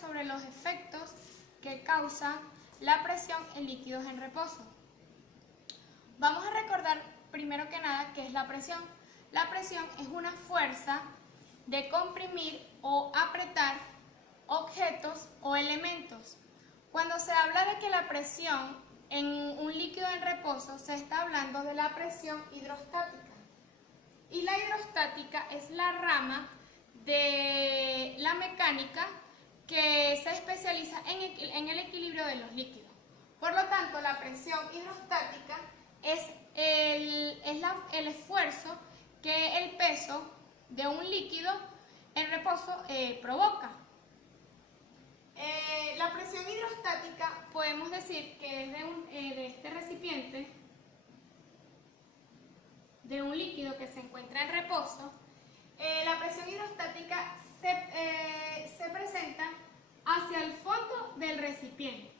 sobre los efectos que causa la presión en líquidos en reposo. Vamos a recordar primero que nada qué es la presión. La presión es una fuerza de comprimir o apretar objetos o elementos. Cuando se habla de que la presión en un líquido en reposo, se está hablando de la presión hidrostática. Y la hidrostática es la rama de la mecánica que se especializa en el equilibrio de los líquidos. Por lo tanto, la presión hidrostática es el esfuerzo que el peso de un líquido en reposo provoca. La presión hidrostática podemos decir que es de este recipiente, de un líquido que se encuentra en reposo. La presión hidrostática se presenta hacia el fondo del recipiente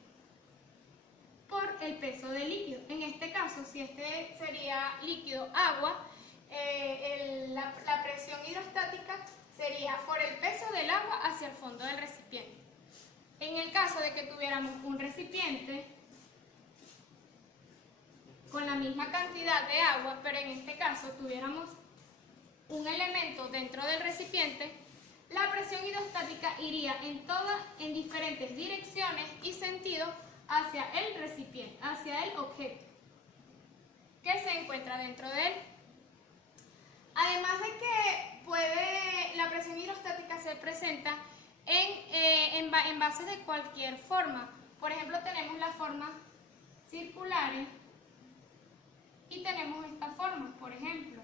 por el peso del líquido. En este caso, si este sería líquido agua, la presión hidrostática sería por el peso del agua hacia el fondo del recipiente. En el caso de que tuviéramos un recipiente con la misma cantidad de agua, pero en este caso tuviéramos un elemento dentro del recipiente, la presión hidrostática iría en diferentes direcciones y sentidos hacia el recipiente, hacia el objeto que se encuentra dentro de él. Además de que la presión hidrostática se presenta en bases de cualquier forma. Por ejemplo, tenemos las formas circulares y tenemos estas formas, por ejemplo.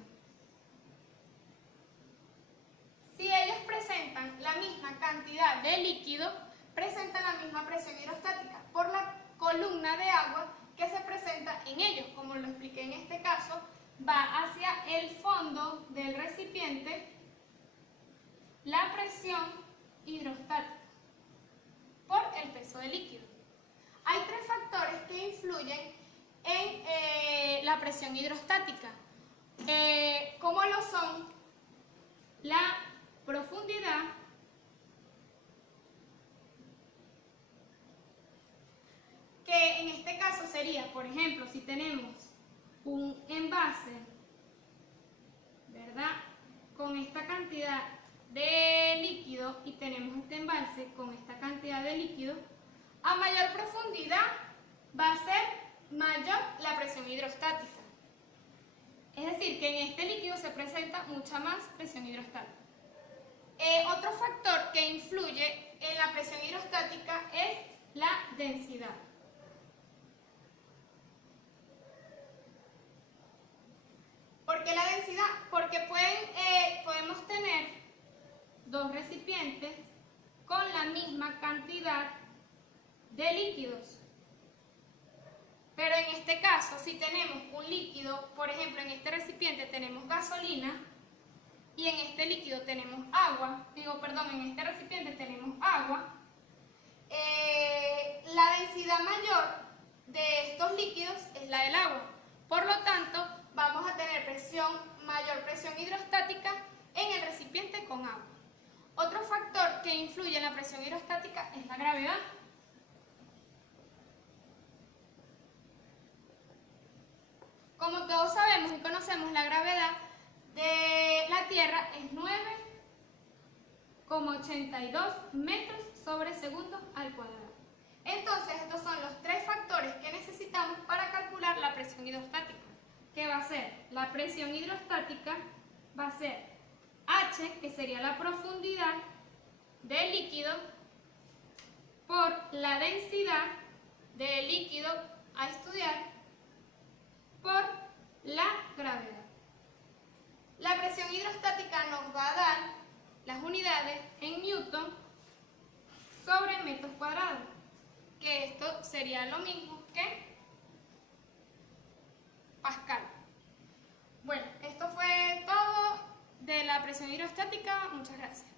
Si ellos presentan la misma cantidad de líquido, presentan la misma presión hidrostática por la columna de agua que se presenta en ellos. Como lo expliqué en este caso, va hacia el fondo del recipiente la presión hidrostática por el peso del líquido. Hay tres factores que influyen en la presión hidrostática, como lo son la profundidad, que en este caso sería, por ejemplo, si tenemos un envase, ¿verdad?, con esta cantidad de líquido y tenemos este embalse con esta cantidad de líquido, a mayor profundidad va a ser mayor la presión hidrostática. Es decir, que en este líquido se presenta mucha más presión hidrostática. Otro factor que influye en la presión hidrostática es la densidad. ¿Por qué la densidad? Porque podemos tener dos recipientes con la misma cantidad de líquidos. Pero en este caso, si tenemos un líquido, por ejemplo, en este recipiente tenemos gasolina y en este líquido tenemos agua, en este recipiente tenemos agua, la densidad mayor de estos líquidos es la del agua. Por lo tanto, vamos a tener mayor presión hidrostática en el recipiente con agua. Otro factor que influye en la presión hidrostática es la gravedad. Como todos sabemos y conocemos, la gravedad de la Tierra es 9,82 metros sobre segundo al cuadrado. Entonces, estos son los tres factores que necesitamos para calcular la presión hidrostática, que va a ser la presión hidrostática, va a ser H, que sería la profundidad del líquido, por la densidad del líquido a estudiar, por la gravedad. La presión hidrostática nos va a dar las unidades en newton sobre metros cuadrados, que esto sería lo mismo que pascal. Bueno, esto fue todo de la presión hidrostática. Muchas gracias.